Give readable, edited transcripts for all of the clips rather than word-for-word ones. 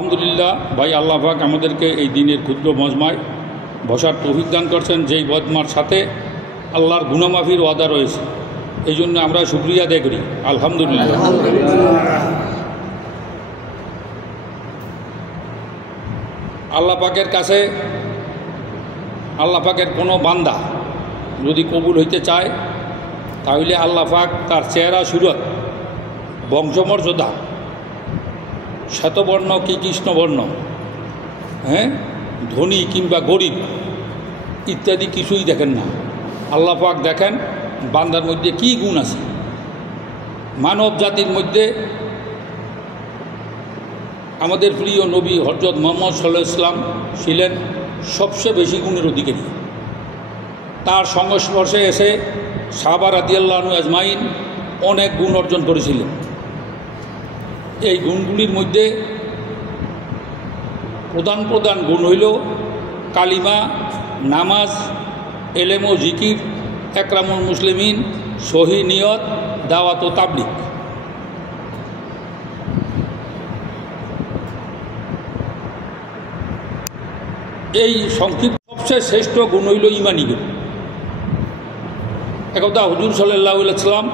আলহামদুলিল্লাহ ভাই, আল্লাহ পাক আমাদেরকে এই দিনের ক্ষুদ্র মজমায় বসার তৌফিক দান করছেন, যেই মজমার সাথে আল্লাহর গুনামাফির ওয়াদা রয়েছে। এই জন্য আমরা শুকরিয়া আদায় করি আলহামদুলিল্লাহ। আল্লাহ পাকের কাছে আল্লাহ পাকের কোনো বান্দা যদি কবুল হইতে চায়, তাহলে আল্লাহ পাক তার চেহারা সুরত, বংশমর্যাদা, শ্বেতবর্ণ কি কৃষ্ণবর্ণ, ধনী কিংবা গরিব ইত্যাদি কিছুই দেখেন না। আল্লাহ পাক দেখেন বান্দার মধ্যে কি গুণ আছে। মানব জাতির মধ্যে আমাদের প্রিয় নবী হযরত মুহাম্মদ সাল্লাল্লাহু আলাইহি ওয়াসাল্লাম ছিলেন সবচেয়ে বেশি গুণের অধিকারী। তার সংস্পর্শে এসে সাহাবা রাদিয়াল্লাহু আনহু আজমাইন অনেক গুণ অর্জন করেছিলেন। এই গুণগুলির মধ্যে প্রধান প্রধান গুণ হইল কালিমা, নামাজ, এলেম ও জিকির, একরামুল মুসলিমিন, সহি নিয়ত, দাওয়াত ও তাবলীগ। এই সংক্ষিপ্ত সবচেয়ে শ্রেষ্ঠ গুণ হইল ইমানি গুণ। একদা হুজুর সাল্লাল্লাহু আলাইহি ওয়াসাল্লাম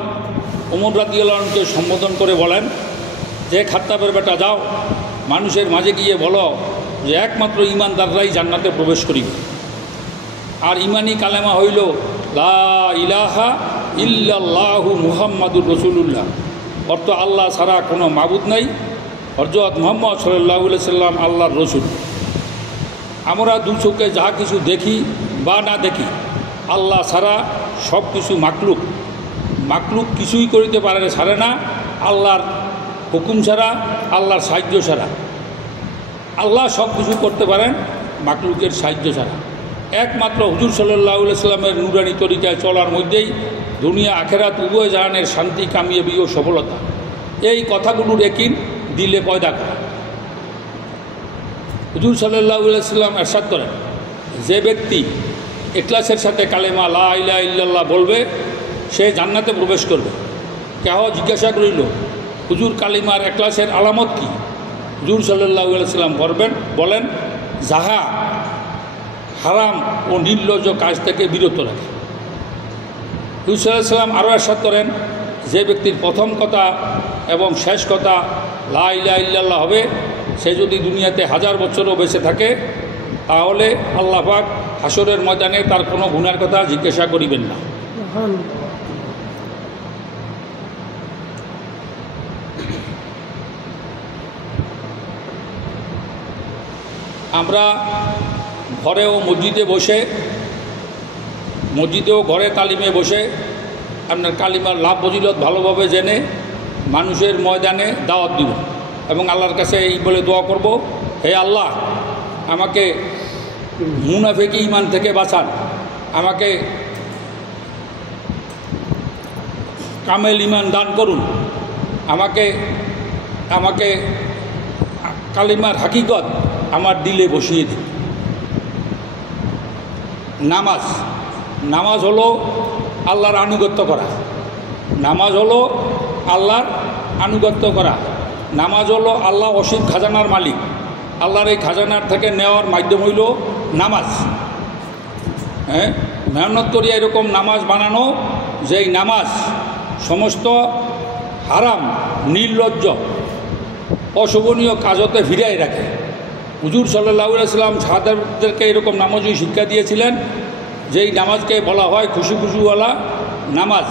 ওমর রাদিয়াল্লাহু আনহুকে সম্বোধন করে বলেন যে, খাত্তাবের বেটা, যাও মানুষের মাঝে গিয়ে বলো যে একমাত্র ঈমানদাররাই জান্নাতে প্রবেশ করিবে। আর ইমানি কালেমা হইল লা ইলাহা ইল্লাল্লাহু মুহাম্মাদুর রাসূলুল্লাহ, অর্থ আল্লাহ ছাড়া কোনো মাবুদ নাই, হযরত মুহাম্মদ সাল্লাল্লাহু আলাইহি ওয়াসাল্লাম আল্লাহর রসুল। আমরা দু চোখে যা কিছু দেখি বা না দেখি, আল্লাহ ছাড়া সব কিছু মাকলুক। মাকলুক কিছুই করিতে ছাড়ে না আল্লাহর হুকুম ছাড়া, আল্লাহর সাহায্য ছাড়া। আল্লাহ সব কিছু করতে পারেন মাকলুকের সাহায্য ছাড়া। একমাত্র হুজুর সাল্লাল্লাহু আলাইহি ওয়াসাল্লামের নুরানি তরিকায় চলার মধ্যেই দুনিয়া আখেরাত উভয় জাহানের শান্তি, কামিয়াবি ও সফলতা। এই কথাগুলোর একিন দিলে পয়দা করে। হুজুর সাল্লাল্লাহু আলাইহি ওয়াসাল্লাম ইরশাদ করেন, যে ব্যক্তি ইখলাসের সাথে কালেমা লা ইলাহা ইল্লাল্লাহ বলবে, সে জান্নাতে প্রবেশ করবে। কেহ জিজ্ঞাসা করিল, হুজুর কালিমার ইখলাসের আলামত কি? হুজুর সাল্লাল্লাহু আলাইহি ওয়াসাল্লাম বলেন, যাহা হারাম ও নির্লজ্জ কাজ থেকে বিরত রাখে। হুজুর সাল্লাল্লাহু আলাইহি ওয়াসাল্লাম আরও ইরশাদ করেন, যে ব্যক্তির প্রথম কথা এবং শেষ কথা লা ইলাহা ইল্লাল্লাহ হবে, সে যদি দুনিয়াতে 1000 বছরও বেঁচে থাকে, তাহলে আল্লাহ পাক হাসরের ময়দানে তার কোনো গুনার কথা জিজ্ঞাসা করিবেন না। আমরা ঘরেও মসজিদেও ঘরে তালিমে বসে আপনার কালিমার লাভ ফজিলত ভালোভাবে জেনে মানুষের ময়দানে দাওয়াত দিব এবং আল্লাহর কাছে এই বলে দোয়া করব, হে আল্লাহ, আমাকে মুনাফিকি ঈমান থেকে বাঁচান, আমাকে কামেল ঈমান দান করুন, আমাকে কালিমার হাকিকত আমার দিলে বসিয়ে দিন। নামাজ হলো আল্লাহর আনুগত্য করা। নামাজ হলো আল্লাহর আনুগত্য করা। নামাজ হলো আল্লাহ অসীম খাজানার মালিক। আল্লাহর এই খাজানার থেকে নেওয়ার মাধ্যম হইল নামাজ। মেহনত করিয়া এরকম নামাজ বানানো, যেই নামাজ সমস্ত হারাম, নির্লজ্জ, অশোভনীয় কাজতে ফিরাই রাখে। হুজুর সাল্লাল্লাহু আলাইহি ওয়াসাল্লাম সাহাবাদেরকে এরকম নামাজই শিক্ষা দিয়েছিলেন, যেই নামাজকে বলা হয় খুশুওয়ালা নামাজ,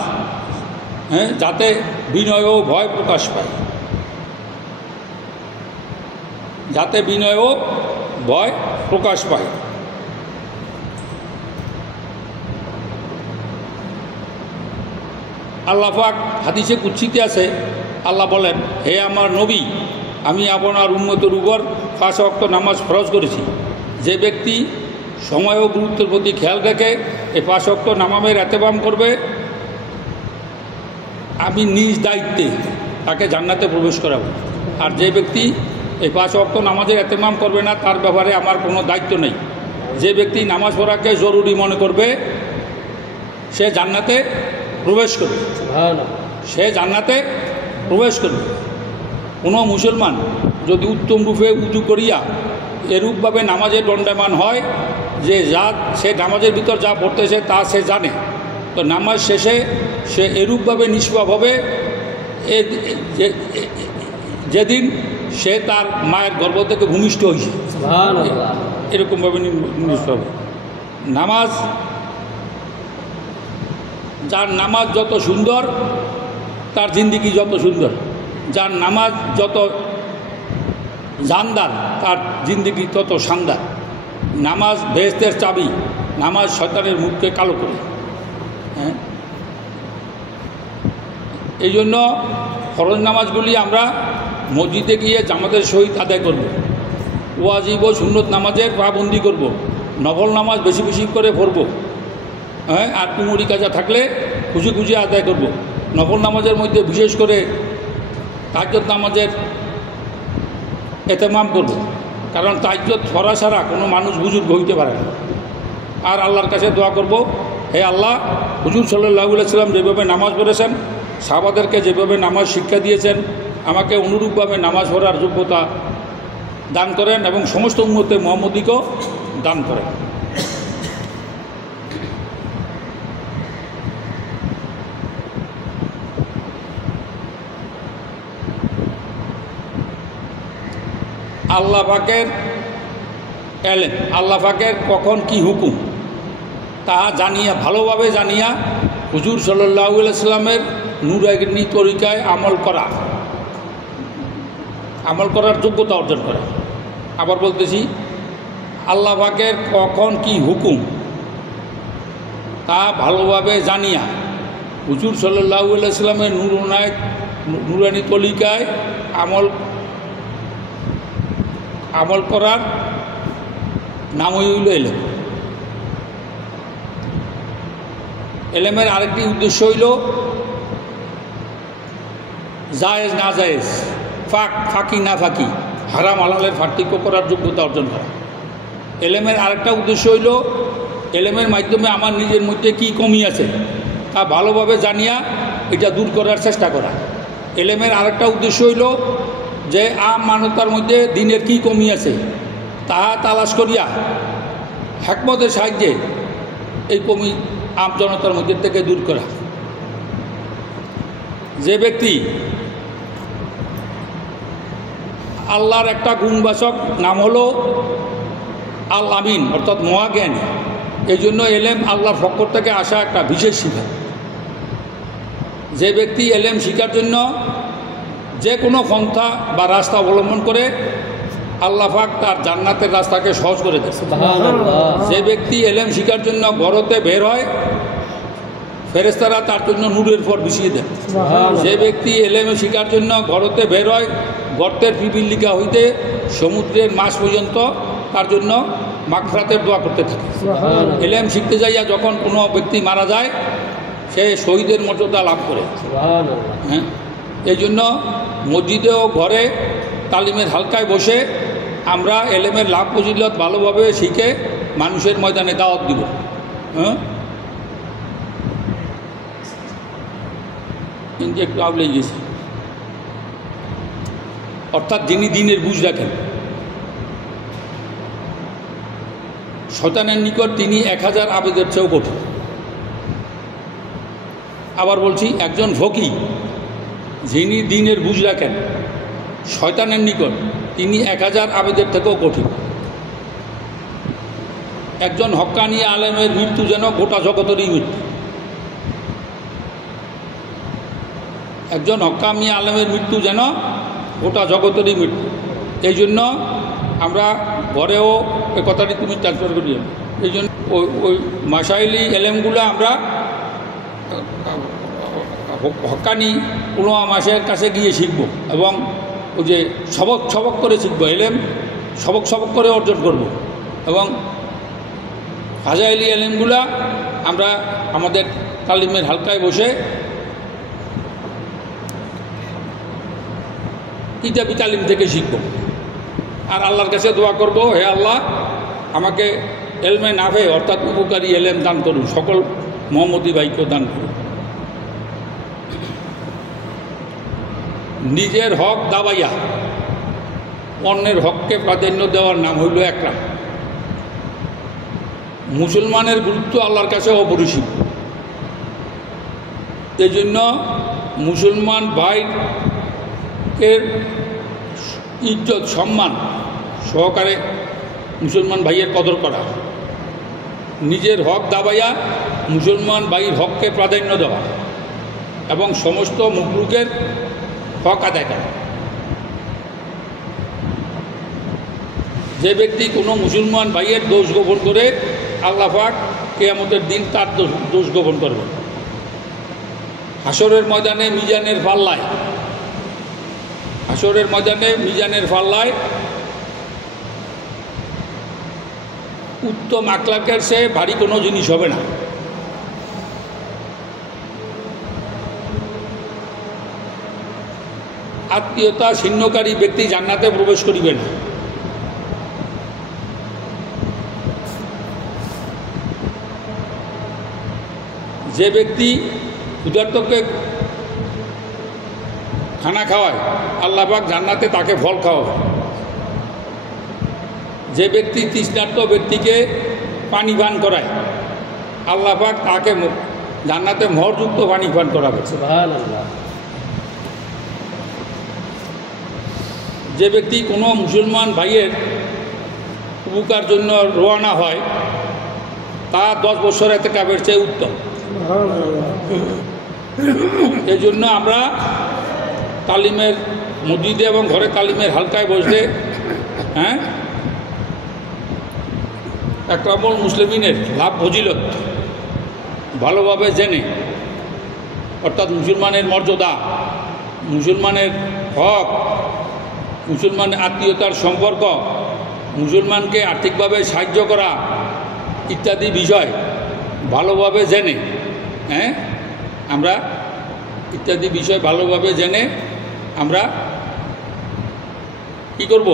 যাতে বিনয় ও ভয় প্রকাশ পায়, যাতে বিনয় ও ভয় প্রকাশ পায়। আল্লাহ পাক হাদিসে কুদসিতে আছে, আল্লাহ বলেন, হে আমার নবী, আমি আপনার উম্মতের উপর 5 ওয়াক্ত নামাজ ফরজ করেছি। যে ব্যক্তি সময় ও গুরুত্বের প্রতি খেয়াল রেখে এই 5 ওয়াক্ত নামাজের এতেমাম করবে, আমি নিজ দায়িত্বে তাকে জান্নাতে প্রবেশ করাবো। আর যে ব্যক্তি এই 5 ওয়াক্ত নামাজের এতেমাম করবে না, তার ব্যাপারে আমার কোনো দায়িত্ব নেই। যে ব্যক্তি নামাজ পড়াকে জরুরি মনে করবে, সে জান্নাতে প্রবেশ করবে। কোনো মুসলমান যদি উত্তম রূপে উজু করিয়া এরূপভাবে নামাজে দণ্ডায়মান হয় যে সে নামাজের ভিতর যা পড়তেছে তা সে জানে, তো নামাজ শেষে সে এরূপভাবে নিষ্পাপ হবে যেদিন সে তার মায়ের গর্ভ থেকে ভূমিষ্ঠ হয়েছে, এরকমভাবে নিষ্পাপ হবে। নামাজ, যার নামাজ যত সুন্দর তার জিন্দিগি যত সুন্দর, যার নামাজ যত জানদার তার জিন্দিগি তত শানদার। নামাজ বেহেশতের চাবি, নামাজ শয়তানের মুখকে কালো করে। হ্যাঁ, এই জন্য ফরজ নামাজগুলি আমরা মসজিদে গিয়ে জামাতের সহিত আদায় করব, ওয়াজিব ও সুন্নত নামাজের পাবন্দি করব, নফল নামাজ বেশি বেশি করে পড়ব। হ্যাঁ, আর কুমুরি কাজা থাকলে খুশি খুশি আদায় করব। নফল নামাজের মধ্যে বিশেষ করে তাহাজ্জুদ নামাজের এতেমাম করব, কারণ তাহাজ্জুদ পড়া ছাড়া কোনো মানুষ বুজুর্গ হইতে পারে না। আর আল্লাহর কাছে দোয়া করব, হে আল্লাহ, হুজুর সাল্লাল্লাহু আলাইহি সাল্লাম যেভাবে নামাজ পড়েছেন, সাহাবাদেরকে যেভাবে নামাজ শিক্ষা দিয়েছেন, আমাকে অনুরূপভাবে নামাজ পড়ার যোগ্যতা দান করেন এবং সমস্ত উম্মতে মুহাম্মদীকেও দান করেন। আল্লাহ পাকের এলেম, আল্লাহ পাকের কখন কি হুকুম তাহা জানিয়া, ভালোভাবে জানিয়া হুজুর সাল্লাল্লাহু আলাইহি সাল্লামের নূরানি তরিকায় আমল করার যোগ্যতা অর্জন করা। আবার বলতেছি, আল্লাহ পাকের কখন কি হুকুম তা ভালোভাবে জানিয়া হুজুর সাল্লাল্লাহু আলাইহি সাল্লামের নূরানি তরিকায় আমল করার নামই হইল এলেম। এলেমের আরেকটি উদ্দেশ্য হইল জায়েজ না জায়েজ, ফাঁকি না ফাঁকি, হারাম হালালের পার্থক্য করার যোগ্যতা অর্জন করা। এলেমের আরেকটা উদ্দেশ্য হইল এলেমের মাধ্যমে আমার নিজের মধ্যে কি কমি আছে তা ভালোভাবে জানিয়া এটা দূর করার চেষ্টা করা। এলেমের আরেকটা উদ্দেশ্য হইল যে আম মানবতার মধ্যে দিনের কি কমি আছে তাহা তালাশ করিয়া হিকমতের সাহায্যে এই কমি আম জনতার মধ্যে থেকে দূর করা। যে ব্যক্তি আল্লাহর একটা গুণবাচক নাম হলো আল আমিন, অর্থাৎ মহাজ্ঞানী, এই জন্য এলেম আল্লাহর পক্ষ থেকে আসা একটা বিশেষ শিক্ষা। যে ব্যক্তি এলেম শিখার জন্য যে কোনো পন্থা বা রাস্তা অবলম্বন করে, আল্লাহ পাক তার জান্নাতের রাস্তাকে সহজ করে দেয়। যে ব্যক্তি এলেম শিখার জন্য ঘরতে বের হয়, ফেরেশতারা তার জন্য নূরের পর বিছিয়ে দেয়। যে ব্যক্তি এলেম শিখার জন্য ঘরতে বের হয়, গর্তের পিপিলিকা হইতে সমুদ্রের মাছ পর্যন্ত তার জন্য মাগফিরাতের দোয়া করতে থাকে। এলেম শিখতে যাইয়া যখন কোনো ব্যক্তি মারা যায়, সে শহীদের মর্যাদা লাভ করে। হ্যাঁ, এই জন্য মসজিদে ও ঘরে তালিমের হালকায় বসে আমরা এলেমের লাভ ফজিলত ভালোভাবে শিখে মানুষের ময়দানে দাওয়াত দিব। হ্যাঁ, কিন্তু একটু আবলেই গেছে। অর্থাৎ যিনি দিনের বুঝ রাখেন, শয়তানের নিকট তিনি 1000 আবেদের চেয়েও কঠিন। আবার বলছি, একজন ফকি যিনি দিনের বুঝ রাখেন, শয়তানের নিকট তিনি 1000 আবেদের থেকেও কঠিন। একজন হক্কানি আলেমের মৃত্যু যেন গোটা জগতেরই মৃত্যু। একজন হক্কানি আলেমের মৃত্যু যেন গোটা জগতেরই মৃত্যু। এই জন্য আমরা ঘরেও এ কথাটি তুমি ট্রান্সফার করিও। এই জন্য ওই মাসাইলি এলেমগুলো আমরা হক্কানি উলামা মাশের কাছে গিয়ে শিখব এবং ওই যে সবক করে শিখব, এলেম সবক করে অর্জন করব। এবং ফাজাইলি এলেমগুলা আমরা আমাদের তালিমের হালকায় বসে কিতাবি তালিম থেকে শিখব। আর আল্লাহর কাছে দোয়া করব, হে আল্লাহ, আমাকে এলমে নাফে অর্থাৎ উপকারী এলেম দান করুন, সকল মুহাম্মদী ভাইকেও দান করুন। নিজের হক দাবাইয়া অন্যের হককে প্রাধান্য দেওয়ার নাম হইল একরাম। মুসলমানের গুরুত্ব আল্লাহর কাছে অপরিসীম। এই জন্য মুসলমান ভাইকে ইজ্জত সম্মান সহকারে মুসলমান ভাইয়ের কদর করা, নিজের হক দাবাইয়া মুসলমান ভাইয়ের হককে প্রাধান্য দেওয়া এবং সমস্ত মুখলুকের হক আদায় করা। যে ব্যক্তি কোনো মুসলমান ভাইয়ের দোষ গোপন করে আল্লাহ পাক কিয়ামতের দিন তার দোষ গোপন করবে। হাসরের ময়দানে মিজানের পাল্লায় উত্তম আখলাকের সে ভারী কোনো জিনিস হবে না। আত্মীয়তা ছিন্নকারী ব্যক্তি জান্নাতে প্রবেশ করিবে না। যে ব্যক্তি ক্ষুধার্তকে খানা খাওয়ায় আল্লাহ পাক জান্নাতে তাকে ফল খাওয়াবে। যে ব্যক্তি তৃষ্ণার্ত ব্যক্তিকে পানি পান করায় আল্লাহ পাক তাকে জান্নাতে মহরযুক্ত পানি পান করাবে। সুবহানাল্লাহ। যে ব্যক্তি কোনো মুসলমান ভাইয়ের উপকার জন্য রওনা হয় তা 10 বছর ইতিকাফের চেয়ে উত্তম। এই জন্য আমরা তালিমের মসজিদে এবং ঘরে তালিমের হালকায় বসলে একরামুল মুসলিমিনের লাভ ফজিলত ভালোভাবে জেনে, অর্থাৎ মুসলমানের মর্যাদা, মুসলমানের হক, মুসলমানের আত্মীয়তার সম্পর্ক, মুসলমানকে আর্থিকভাবে সাহায্য করা ইত্যাদি বিষয় ভালোভাবে জেনে আমরা কি করব?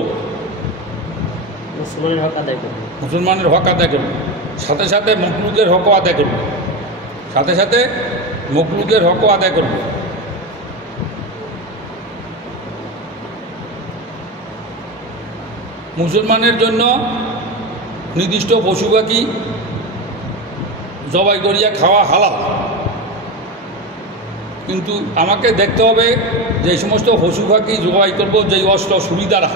মুসলমানের হক আদায় করব। সাথে সাথে মখলুকের হকও আদায় করব। মুসলমানের জন্য নির্দিষ্ট পশু পাখি জবাই করিয়া খাওয়া হালাল, কিন্তু আমাকে দেখতে হবে যে সমস্ত পশু পাখি জবাই করবো যে অস্ত্র ছুরি দ্বারা,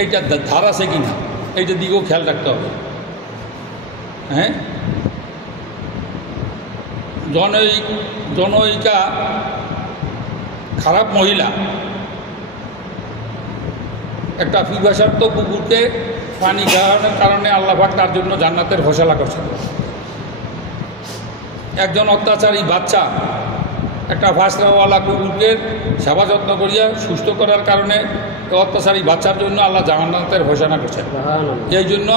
এইটা ধার আছে কি না এইটার দিকেও খেয়াল রাখতে হবে। জনৈকা খারাপ মহিলা একটা পিপাসার্থ কুকুরকে পানি খাওয়ানোর কারণে আল্লাহ পাক তার জন্য জান্নাতের ঘোষণা করছেন। একজন অত্যাচারী বাচ্চা একটা ফাঁসলাওয়ালা কুকুরকে সেবা যত্ন করিয়া সুস্থ করার কারণে অত্যাচারী বাচ্চার জন্য আল্লাহ জান্নাতের ঘোষণা করছেন। এই জন্য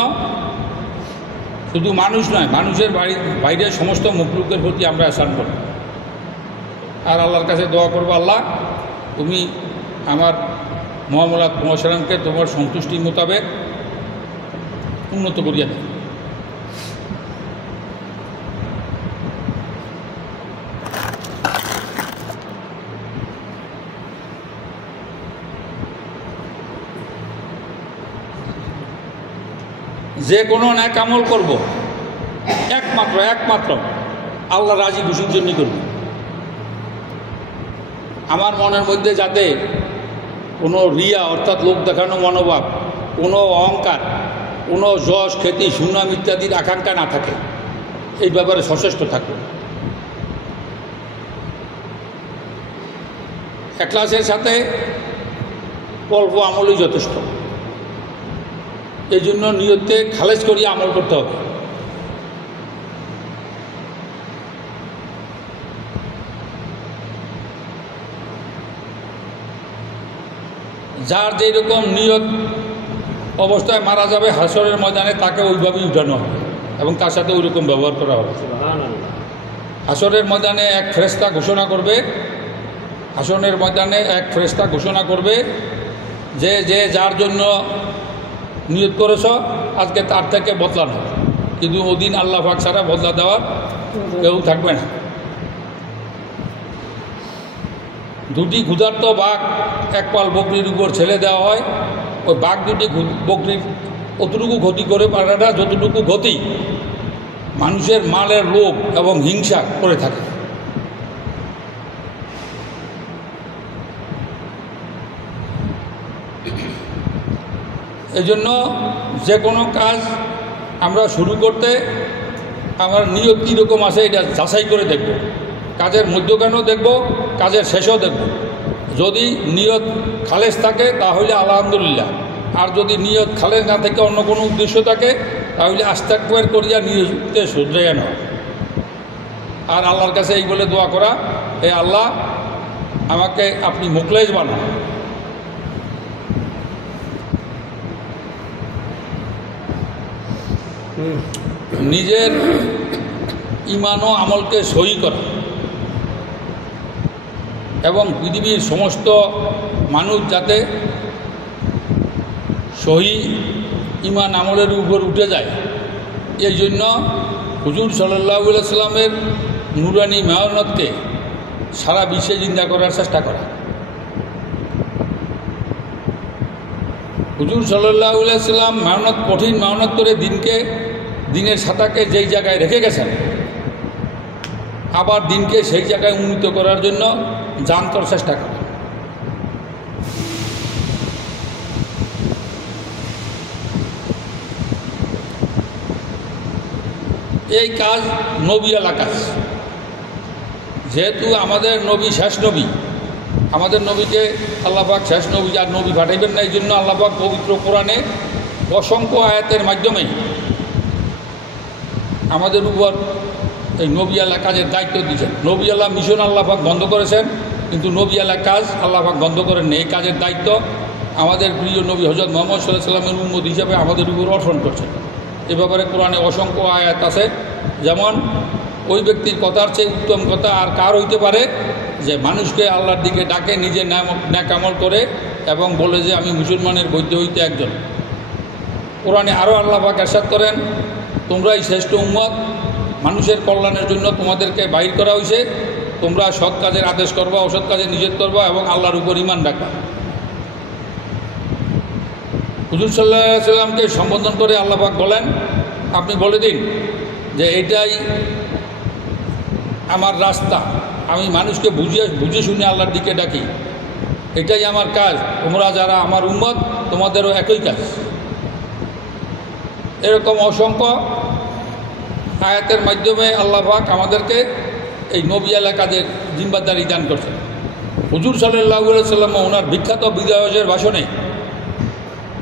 শুধু মানুষ নয়, মানুষের বাইরে সমস্ত মখলুকের প্রতি আমরা আহসান করব আর আল্লাহর কাছে দোয়া করব, আল্লাহ তুমি আমার মুআমালাত মুআশারাতকে তোমার সন্তুষ্টি মোতাবেক উন্নত করিয়া দাও। যে কোনো ন্যাক আমল করব একমাত্র আল্লাহ রাজি খুশির জন্য করব। আমার মনের মধ্যে যাতে কোনো রিয়া অর্থাৎ লোক দেখানো মনোভাব, কোনো অহংকার, কোনো যশ খ্যাতি সুনাম ইত্যাদির আকাঙ্ক্ষা না থাকে, এই ব্যাপারে সচেষ্ট থাকবে। ইখলাসের সাথে অল্প আমলই যথেষ্ট। এই জন্য নিয়তে খালেজ করিয়া আমল করতে হবে। যার যেই রকম নিয়ত অবস্থায় মারা যাবে হাসরের ময়দানে তাকে ওইভাবেই উঠানো হবে এবং তার সাথে ওই রকম ব্যবহার করা হবে। হাসরের ময়দানে এক ফেরেশতা ঘোষণা করবে যে যার জন্য নিয়ত করেছ আজকে তার থেকে বদলানো, কিন্তু ওদিন আল্লাহ পাক ছাড়া বদলা দেওয়ার কেউ থাকবে না। দুটি ক্ষুধার্ত বাঘ এক পাল বকরির উপর ছেড়ে দেওয়া হয়, ওই বাঘ দুটি বকরির অতটুকু ক্ষতি করে পারে না যতটুকু ক্ষতি মানুষের মালের লোভ এবং হিংসা করে থাকে। এই জন্য যে কোনো কাজ আমরা শুরু করতে আমার নিয়ত কীরকম আছে এটা যাচাই করে দেখব, কাজের মধ্যখানেও দেখব, কাজের শেষেও দেখব। যদি নিয়ত খালেস থাকে তাহলে আলহামদুলিল্লাহ, আর যদি নিয়ত খালেস না থেকে অন্য কোনো উদ্দেশ্য থাকে তাহলে আস্তাগফির করিয়া নিয়তে শুধরাইয়া নেওয়া। আর আল্লাহর কাছে এই বলে দোয়া করা, হে আল্লাহ আমাকে আপনি মুখলেস বানান। নিজের ঈমান ও আমলকে সহি করা এবং পৃথিবীর সমস্ত মানুষ যাতে সহি ঈমান আমলের উপর উঠে যায়, এই জন্য হুজুর সাল্লাল্লাহু আলাইহি সাল্লামের নুরানি মেহনতকে সারা বিশ্বে জিন্দা করার চেষ্টা করা। হুজুর সাল্লাল্লাহু আলাইহি সাল্লাম মেহনত, কঠিন মেহনত করে দিনের সাতাকে যেই জায়গায় রেখে গেছেন, আবার দিনকে সেই জায়গায় উন্নীত করার জন্য জান্তর চেষ্টা করা। এই কাজ নবীওয়ালা কাজ। যেহেতু আমাদের নবী শেষ নবী, আমাদের নবীকে আল্লাহ পাক শেষ নবী আর নবী পাঠাইবেন না, এই জন্য আল্লাহ পাক পবিত্র কোরআনে অসংখ্য আয়াতের মাধ্যমে আমাদের উপর এই নবীওয়ালা কাজের দায়িত্ব দিয়েছেন। নবীওয়ালা মিশন আল্লাহ পাক বন্ধ করেছেন, কিন্তু নবীওয়ালা কাজ আল্লাহ পাক বন্ধ করেন এই কাজের দায়িত্ব আমাদের প্রিয় নবী হযরত মুহাম্মদ সাল্লাল্লাহু আলাইহি সাল্লামের উম্মত হিসেবে আমাদের উপর অর্পণ করছেন। এ ব্যাপারে কোরআনে অসংখ্য আয়াত আছে। যেমন ওই ব্যক্তির কথার চেয়ে উত্তম কথা আর কার হইতে পারে যে মানুষকে আল্লাহর দিকে ডাকে, নিজে ন্যাক আমল করে এবং বলে যে আমি মুসলমানের বৈধ হইতে একজন। কোরআনে আরও আল্লাহ পাক ইরশাদ করেন, তোমরাই শ্রেষ্ঠ উম্মত, মানুষের কল্যাণের জন্য তোমাদেরকে বাহির করা হয়েছে, তোমরা সৎ কাজের আদেশ করবা, অসৎ কাজে নিষেধ করবা এবং আল্লাহর উপর ঈমান রাখবা। হুজুর সাল্লাল্লাহু আলাইহি সাল্লামকে সম্বোধন করে আল্লাহ পাক বলেন, আপনি বলে দিন যে এটাই আমার রাস্তা, আমি মানুষকে বুঝে শুনে আল্লাহর দিকে ডাকি, এটাই আমার কাজ, তোমরা যারা আমার উম্মত তোমাদেরও একই কাজ। এরকম অসংখ্য আয়াতের মাধ্যমে আল্লাহ পাক আমাদেরকে এই নবীওয়ালা কাজের জিম্মাদারি দান করছেন। হুজুর সাল্লাল্লাহু আলাইহি সাল্লাম ওনার বিখ্যাত বিদায় হজের ভাষণে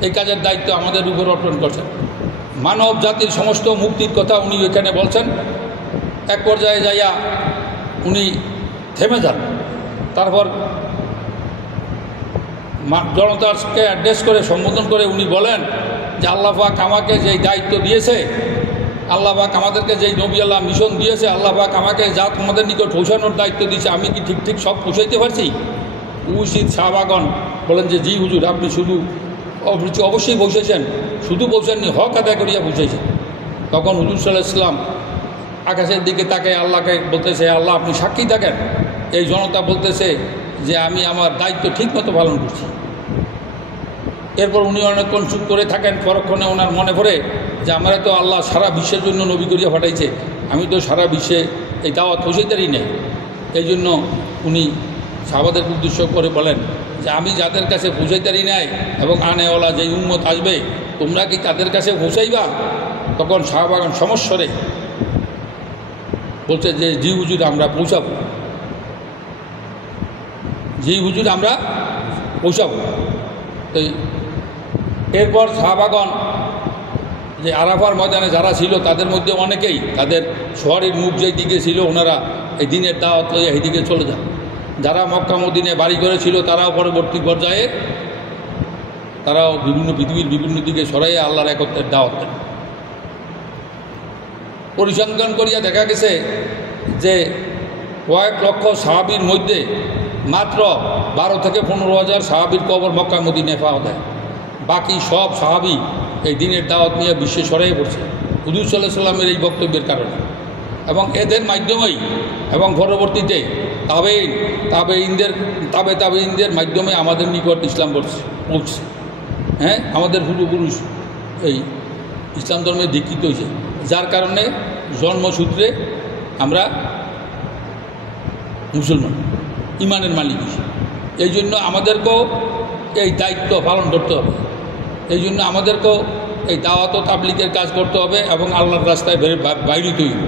এই কাজের দায়িত্ব আমাদের উপর অর্পণ করছেন। মানব জাতির সমস্ত মুক্তির কথা উনি এখানে বলছেন। এক পর্যায়ে যাইয়া উনি থেমে যান, তারপর জনতাকে অ্যাড্রেস করে সম্বোধন করে উনি বলেন যে আল্লাহ পাক আমাকে যেই দায়িত্ব দিয়েছে, আল্লাহ পাক আমাদেরকে যেই নবীওয়ালা মিশন দিয়েছে, আল্লাহ পাক আমাকে যা তোমাদের নিকট পৌঁছানোর দায়িত্ব দিয়েছে, আমি কি ঠিক সব পৌঁছাইতে পারছি? উপস্থিত সাহাবাগণ বলেন যে জি হুজুর, আপনি শুধু অবশ্যই পৌঁছেছেন, শুধু পৌঁছাননি, হক আদায় করিয়া পৌঁছেছেন। তখন হুজুর সাল্লাল্লাহু আলাইহি ওয়াসাল্লাম আকাশের দিকে তাকে আল্লাহকে বলতেছে, আল্লাহ আপনি সাক্ষী থাকেন, এই জনতা বলতেছে যে আমি আমার দায়িত্ব ঠিকমতো পালন করছি। এরপর উনি অনেকক্ষণ চুপ করে থাকেন। পরক্ষণে ওনার মনে পড়ে যে আমরা তো আল্লাহ সারা বিশ্বের জন্য নবী করিয়া পাঠাইছে, আমি তো সারা বিশ্বে এই দাওয়াত পৌঁছাইতারই নেই। এই জন্য উনি সাহাবাদের উদ্দেশ্য করে বলেন যে আমি যাদের কাছে পৌঁছাইতারই নাই এবং আনেওয়ালা যেই উম্মত আসবে, তোমরা কি তাদের কাছে পৌঁছাইবা? তখন সাহাবাগণ সমস্বরে বলছে যে জি হুজুর, আমরা পৌঁছাবো, জি হুজুর আমরা পৌঁছাবো। তো এরপর সাহাবাগণ যে আরাফার ময়দানে যারা ছিল তাদের মধ্যে অনেকেই তাদের শহরের মুখ যেই দিকে ছিল ওনারা এই দিনের দাওয়াত লইয়া এই দিকে চলে যান। যারা মক্কা মদিনায় বাড়ি করেছিল তারাও পরবর্তী পর্যায়ে তারাও পৃথিবীর বিভিন্ন দিকে সরাইয়ে আল্লাহর একত্রের দাওয়াত দেন। পরিসংখ্যান করিয়া দেখা গেছে যে কয়েক লক্ষ সাহাবীর মধ্যে মাত্র 12 থেকে 15,000 সাহাবীর কবর মক্কা মদিনায় পাওয়া যায়। বাকি সব সাহাবী এই দিনের দাওয়াত নিয়ে বিশ্বে ছড়িয়ে পড়ছে হুজুর সাল্লাল্লাহু আলাইহি সাল্লামের এই বক্তব্যের কারণে। এবং এদের মাধ্যমেই এবং পরবর্তীতে তাবেঈনদের মাধ্যমে আমাদের নিকট ইসলাম পৌঁছছে। হ্যাঁ, আমাদের পূর্বপুরুষ এই ইসলাম ধর্মে দীক্ষিত হয়েছে, যার কারণে জন্মসূত্রে আমরা মুসলমান, ইমানের মালিক হয়েছি। এই জন্য আমাদেরকেও এই দায়িত্ব পালন করতে হবে। এই জন্য আমাদেরকেও এই দাওয়াত ও তাবলীগের কাজ করতে হবে এবং আল্লাহর রাস্তায় বাইরে হইব।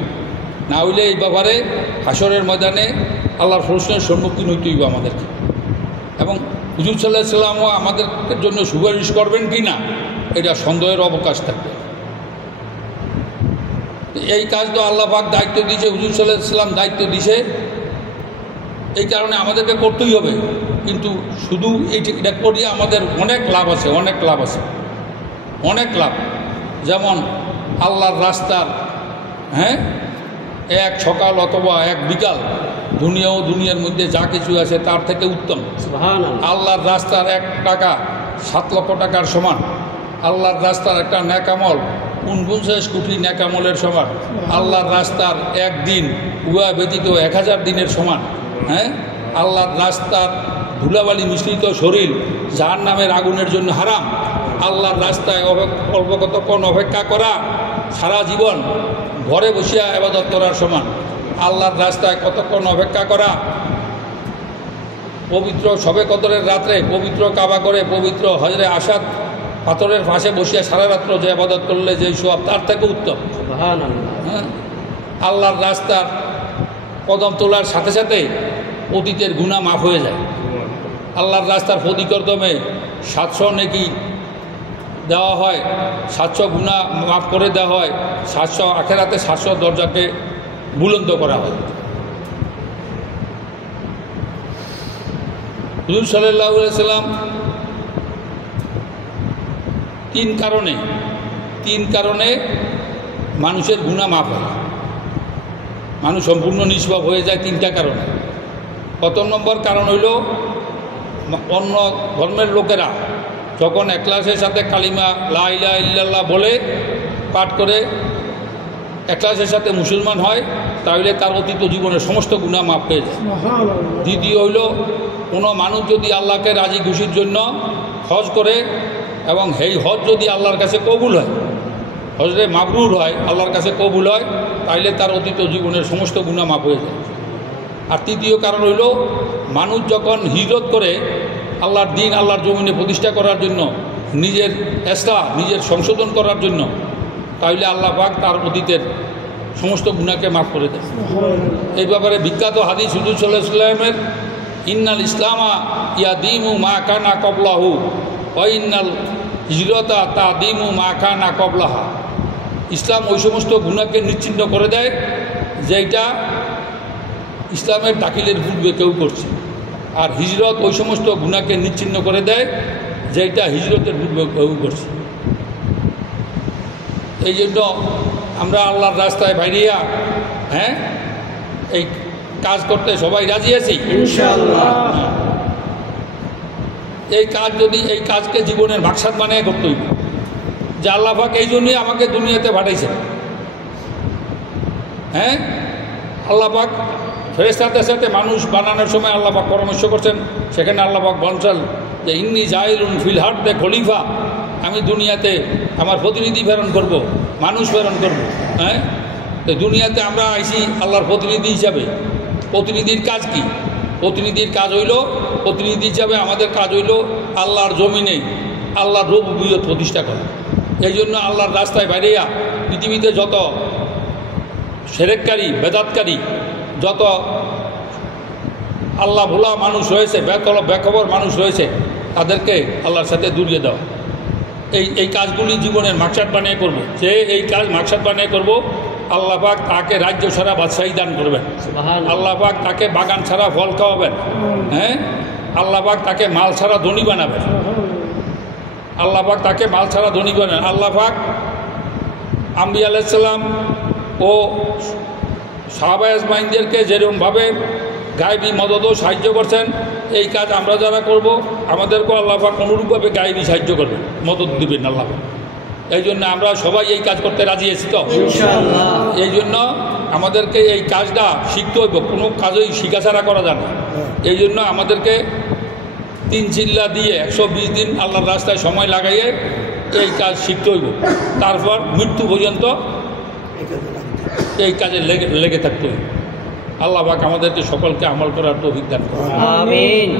না হইলে এই ব্যাপারে হাসরের ময়দানে আল্লাহর প্রশ্নের সম্মুখীন হইতে হইব আমাদেরকে। এবং হুজুর সাল্লাল্লাহু আলাইহি ওয়াসাল্লামও আমাদের জন্য সুপারিশ করবেন কি না, এটা সন্দেহের অবকাশ থাকবে। এই কাজ তো আল্লাহ পাক দায়িত্ব দিয়েছে, হুজুর সাল্লাল্লাহু আলাইহি ওয়াসাল্লাম দায়িত্ব দিয়েছে, এই কারণে আমাদেরকে করতেই হবে। কিন্তু শুধু এটা করিয়ে আমাদের অনেক লাভ আছে, অনেক লাভ আছে, অনেক লাভ। যেমন আল্লাহর রাস্তার এক সকাল অথবা এক বিকাল দুনিয়া ও দুনিয়ার মধ্যে যা কিছু আছে তার থেকে উত্তম। আল্লাহর রাস্তার 1 টাকা 7 লক্ষ টাকার সমান। আল্লাহর রাস্তার একটা নেকামল 49 কোটি নেকামলের সমান। আল্লাহর রাস্তার একদিন উহা ব্যতীত 1000 দিনের সমান। হ্যাঁ, আল্লাহর রাস্তার ধুলাবালি মিশ্রিত শরীর জাহান্নামের আগুনের জন্য হারাম। আল্লাহর রাস্তায় অল্প কতক্ষণ অপেক্ষা করা সারা জীবন ঘরে বসিয়া ইবাদত করার সমান। আল্লাহর রাস্তায় কতক্ষণ অপেক্ষা করা পবিত্র শবে কদরের রাত্রে পবিত্র কাবা করে পবিত্র হজরে আসাদ পাথরের পাশে বসিয়া সারা রাত্র যে ইবাদত করলে যেই সওয়াব তার থেকে উত্তম। হ্যাঁ, আল্লাহর রাস্তার কদম তোলার সাথে সাথে অতীতের গুনাহ মাফ হয়ে যায়। আল্লাহর রাস্তার প্রতিকর্দমে 700 নেকি দেওয়া হয়, 700 গুনাহ মাফ করে দেওয়া হয়, 700 আখেরাতে 700 দরজাকে বুলন্দ করা হয়। হুজুর সাল্লাল্লাহু আলাইহি সাল্লাম 3 কারণে মানুষের গুনাহ মাফ হয়, মানুষ সম্পূর্ণ নিষ্পাপ হয়ে যায় 3টা কারণে। প্রথম নম্বর কারণ হইল অন্য ধর্মের লোকেরা যখন এখলাসের সাথে কালিমা লা ইলাহা ইল্লাল্লাহ বলে পাঠ করে এখলাসের সাথে মুসলমান হয়, তাহলে তার অতীত জীবনের সমস্ত গুনাহ মাফ হয়ে যায়। দ্বিতীয় হইল কোনো মানুষ যদি আল্লাহকে রাজি খুশির জন্য হজ করে এবং এই হজ যদি আল্লাহর কাছে কবুল হয়, হজরে মাবরুর হয়, আল্লাহর কাছে কবুল হয়, তাইলে তার অতীত জীবনের সমস্ত গুনাহ মাফ হয়ে যায়। আর তৃতীয় কারণ হইল মানুষ যখন হিজরত করে আল্লাহর দ্বীন আল্লাহর জমিনে প্রতিষ্ঠা করার জন্য, নিজের ইসলাহ নিজের সংশোধন করার জন্য, তাইলে আল্লাহ পাক তার অতীতের সমস্ত গুনাহকে মাফ করে দেয়। এই ব্যাপারে বিখ্যাত হাদিস হুজুর সাল্লাল্লাহু আলাইহি ওয়াসাল্লামের ইন্নাল ইসলামা ইয়াদিমু মা কানা ক্বাবলাহু ওয়া ইন্নাল হিজরতা তাদিমু মা কানা ক্বাবলাহা। ইসলাম ওই সমস্ত গুনাহকে নিশ্চিহ্ন করে দেয় যেটা ইসলামের দাখিলের পূর্বে কেউ করছে, আর হিজরত ওই সমস্ত গুনাহকে নিশ্চিহ্ন করে দেয় যেটা হিজরতের পূর্বে কেউ করছে। এই জন্য আমরা আল্লাহর রাস্তায় বাইরিয়া এই কাজ করতে সবাই রাজি আছি ইনশাআল্লাহ। এই কাজকে জীবনের মাকসাদ বানিয়ে করতে হইব, যে আল্লাহ পাক এই জন্যই আমাকে দুনিয়াতে পাঠাইছেন। হ্যাঁ, আল্লাহ পাক ফেরেশতাদের সাথে মানুষ বানানোর সময় আল্লাহ পাক পরামর্শ করছেন, সেখানে আল্লাহ পাক বলছেন যে ইন্নী জাইলুন ফিল আরদি খলিফা, আমি দুনিয়াতে আমার প্রতিনিধি প্রেরণ করব, মানুষ প্রেরণ করব। হ্যাঁ, তো দুনিয়াতে আমরা আইছি আল্লাহর প্রতিনিধি হিসাবে। প্রতিনিধির কাজ কি? প্রতিনিধির কাজ হইল, প্রতিনিধি হিসাবে আমাদের কাজ হইল আল্লাহর জমিনে আল্লাহর রুবুবিয়ত প্রতিষ্ঠা করা। এই জন্য আল্লাহর রাস্তায় বাইরেয়া পৃথিবীতে যত শিরককারী বেদাতকারী যত আল্লাহ ভোলা মানুষ রয়েছে, বেখবর মানুষ রয়েছে, তাদেরকে আল্লাহর সাথে দূরিয়ে দাও। এই কাজগুলি জীবনের মাকসাদ বানিয়ে করব। যে এই কাজ মাকসাদ বানিয়ে করব, আল্লাহ পাক তাকে রাজ্য ছাড়া বাদশাহী দান করবেন। আল্লাহ পাক তাকে বাগান ছাড়া ফল খাওয়াবেন। হ্যাঁ, আল্লাহ পাক তাকে মাল ছাড়া ধনী বানাবেন। আল্লাহ পাক তাকে মাল ছাড়া ধনী বানাবেন। আল্লাহ পাক আম্বিয়া আলাইহিস সালাম ও সাহাবা আজমাইনদেরকে যেরকমভাবে গায়েবী মদতও সাহায্য করছেন, এই কাজ আমরা যারা করব আমাদেরকেও আল্লাহ পাক অনুরূপভাবে গায়েবী সাহায্য করবেন, মদত দিবেন আল্লাহ পাক। এই জন্য আমরা সবাই এই কাজ করতে রাজি আছি তো ইনশাআল্লাহ। এই জন্য আমাদেরকে এই কাজটা শিখতে হইব, কোনো কাজই শিখা ছাড়া করা যায় না। এই জন্য আমাদেরকে 3 চিল্লা দিয়ে 120 দিন আল্লাহর রাস্তায় সময় লাগাইয়ে এই কাজ শিখতে হইব, তারপর মৃত্যু পর্যন্ত এই কাজে লেগে থাকতে হইব। আল্লাহ পাক আমাদেরকে সকলকে আমল করার তৌফিক দান করুন। আমিন।